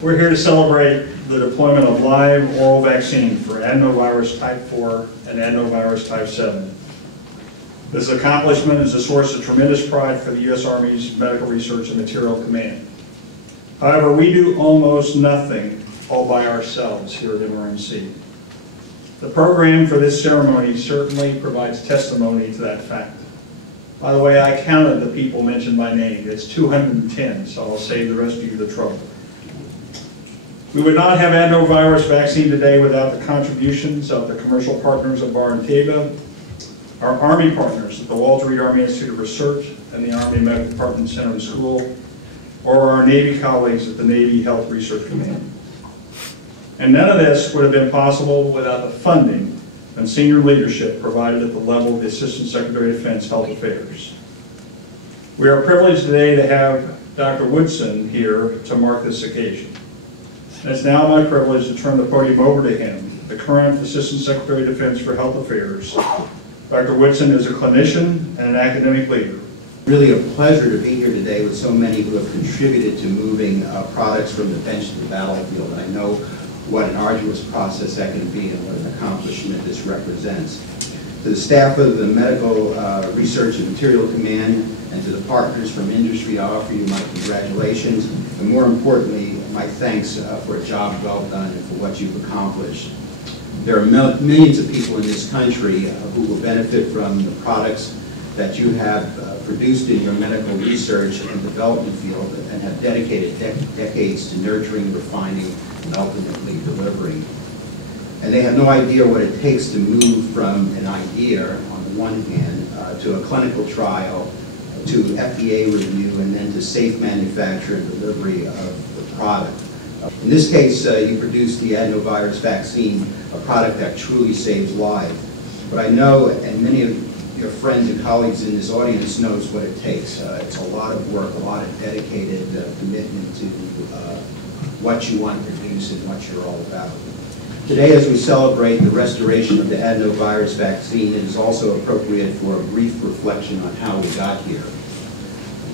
We're here to celebrate the deployment of live oral vaccine for Adenovirus Type 4 and Adenovirus Type 7. This accomplishment is a source of tremendous pride for the U.S. Army's Medical Research and Materiel Command. However, we do almost nothing all by ourselves here at MRMC. The program for this ceremony certainly provides testimony to that fact. By the way, I counted the people mentioned by name. It's 210, so I'll save the rest of you the trouble. We would not have adenovirus vaccine today without the contributions of the commercial partners of Bar&Teva, our Army partners at the Walter Reed Army Institute of Research and the Army Medical Department Center and School, or our Navy colleagues at the Navy Health Research Command. And none of this would have been possible without the funding and senior leadership provided at the level of the Assistant Secretary of Defense Health Affairs. We are privileged today to have Dr. Woodson here to mark this occasion. And it's now my privilege to turn the podium over to him, the current Assistant Secretary of Defense for Health Affairs. Dr. Woodson is a clinician and an academic leader. Really a pleasure to be here today with so many who have contributed to moving products from the bench to the battlefield. And I know what an arduous process that can be and what an accomplishment this represents. To the staff of the Medical Research and Materiel Command and to the partners from industry, I offer you my congratulations and, more importantly, my thanks for a job well done and for what you've accomplished. There are millions of people in this country who will benefit from the products that you have produced in your medical research and development field and have dedicated decades to nurturing, refining, and ultimately delivering. And they have no idea what it takes to move from an idea, on the one hand, to a clinical trial, to FDA review, and then to safe manufacture and delivery of the product. In this case, you produced the adenovirus vaccine, a product that truly saves lives. But I know, and many of your friends and colleagues in this audience knows what it takes. It's a lot of work, a lot of dedicated commitment to what you want to produce and what you're all about. Today, as we celebrate the restoration of the adenovirus vaccine, it is also appropriate for a brief reflection on how we got here.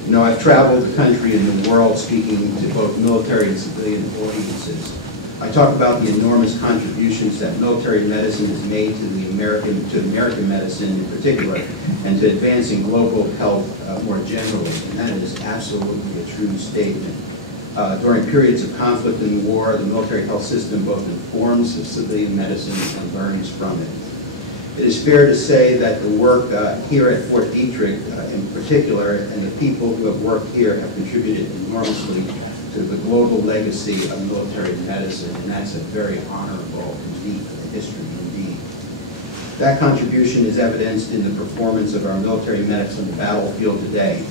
You know, I've traveled the country and the world speaking to both military and civilian audiences. I talk about the enormous contributions that military medicine has made to American medicine in particular, and to advancing global health more generally, and that is absolutely a true statement. During periods of conflict and war, the military health system both informs of civilian medicine and learns from it. It is fair to say that the work here at Fort Detrick in particular, and the people who have worked here have contributed enormously to the global legacy of military medicine, and that's a very honorable and deep history indeed. That contribution is evidenced in the performance of our military medics on the battlefield today.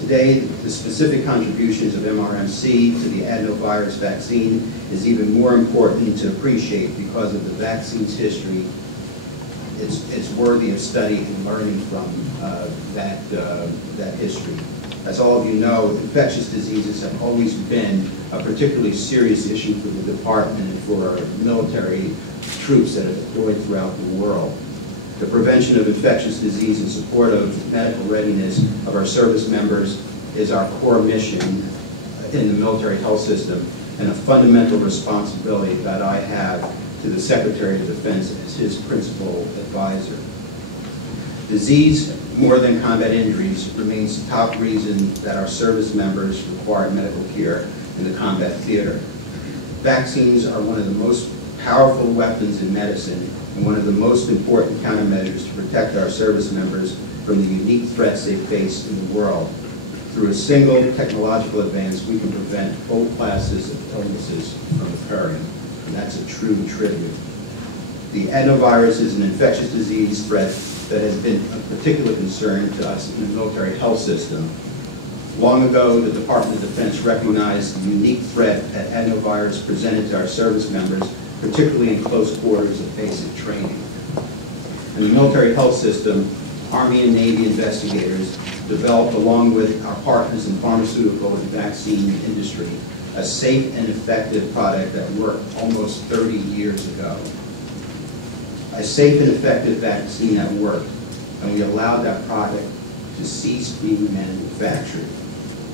Today, the specific contributions of MRMC to the adenovirus vaccine is even more important to appreciate because of the vaccine's history. It's worthy of study and learning from that history. As all of you know, infectious diseases have always been a particularly serious issue for the department and for our military troops that are deployed throughout the world. The prevention of infectious disease and support of medical readiness of our service members is our core mission in the military health system, and a fundamental responsibility that I have to the Secretary of Defense as his principal advisor. Disease, more than combat injuries, remains the top reason that our service members require medical care in the combat theater. Vaccines are one of the most powerful weapons in medicine and one of the most important countermeasures to protect our service members from the unique threats they face in the world. Through a single technological advance, we can prevent whole classes of illnesses from occurring, and that's a true tribute. The adenovirus is an infectious disease threat that has been a particular concern to us in the military health system. Long ago, the Department of Defense recognized the unique threat that adenovirus presented to our service members, particularly in close quarters of basic training. In the military health system, Army and Navy investigators developed, along with our partners in pharmaceutical and vaccine industry, a safe and effective product that worked almost 30 years ago. A safe and effective vaccine that worked, and we allowed that product to cease being manufactured.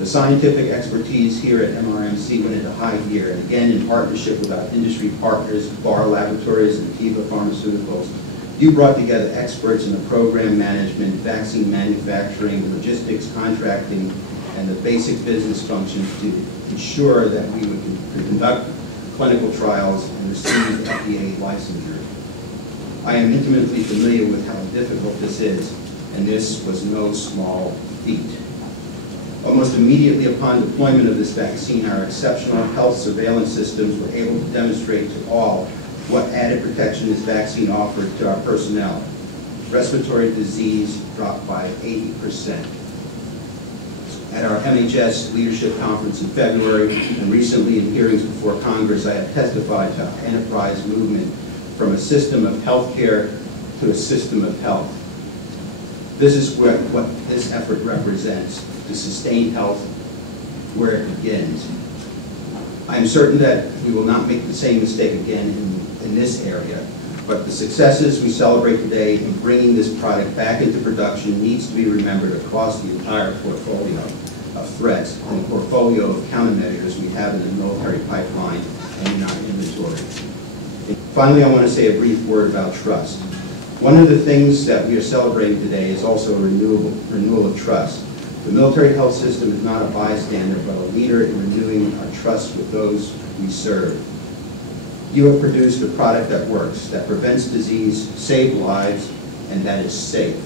The scientific expertise here at MRMC went into high gear, and again, in partnership with our industry partners, Barr Laboratories and Teva Pharmaceuticals, you brought together experts in the program management, vaccine manufacturing, logistics, contracting, and the basic business functions to ensure that we would conduct clinical trials and receive FDA licensure. I am intimately familiar with how difficult this is, and this was no small feat. Almost immediately upon deployment of this vaccine, our exceptional health surveillance systems were able to demonstrate to all what added protection this vaccine offered to our personnel. Respiratory disease dropped by 80%. At our MHS Leadership Conference in February, and recently in hearings before Congress, I have testified to our enterprise movement from a system of healthcare to a system of health. This is what this effort represents, to sustain health where it begins. I am certain that we will not make the same mistake again in this area, but the successes we celebrate today in bringing this product back into production needs to be remembered across the entire portfolio of threats and the portfolio of countermeasures we have in the military pipeline and in our inventory. Finally, I want to say a brief word about trust. One of the things that we are celebrating today is also a renewal of trust. The military health system is not a bystander, but a leader in renewing our trust with those we serve. You have produced a product that works, that prevents disease, saves lives, and that is safe.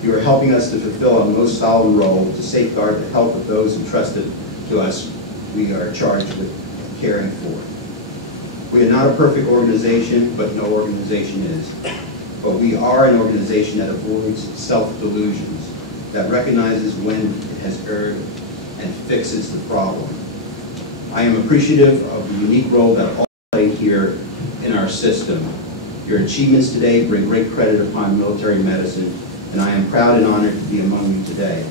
You are helping us to fulfill our most solemn role to safeguard the health of those entrusted to us we are charged with caring for. We are not a perfect organization, but no organization is. But we are an organization that avoids self-delusions, that recognizes when it has erred and fixes the problem. I am appreciative of the unique role that all play here in our system. Your achievements today bring great credit upon military medicine, and I am proud and honored to be among you today.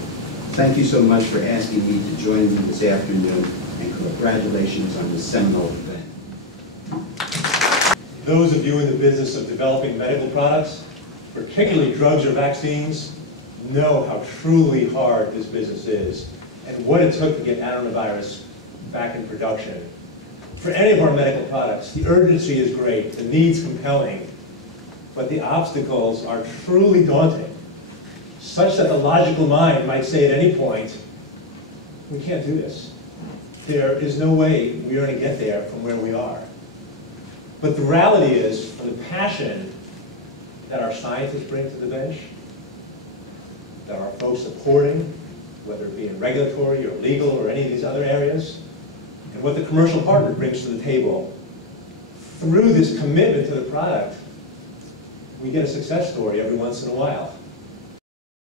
Thank you so much for asking me to join you this afternoon, and congratulations on this seminal event. Those of you in the business of developing medical products, particularly drugs or vaccines, know how truly hard this business is and what it took to get adenovirus back in production. For any of our medical products, the urgency is great, the need's compelling, but the obstacles are truly daunting, such that the logical mind might say at any point, we can't do this. There is no way we are going to get there from where we are. But the reality is, for the passion that our scientists bring to the bench, that our folks supporting, whether it be in regulatory or legal or any of these other areas, and what the commercial partner brings to the table, through this commitment to the product, we get a success story every once in a while.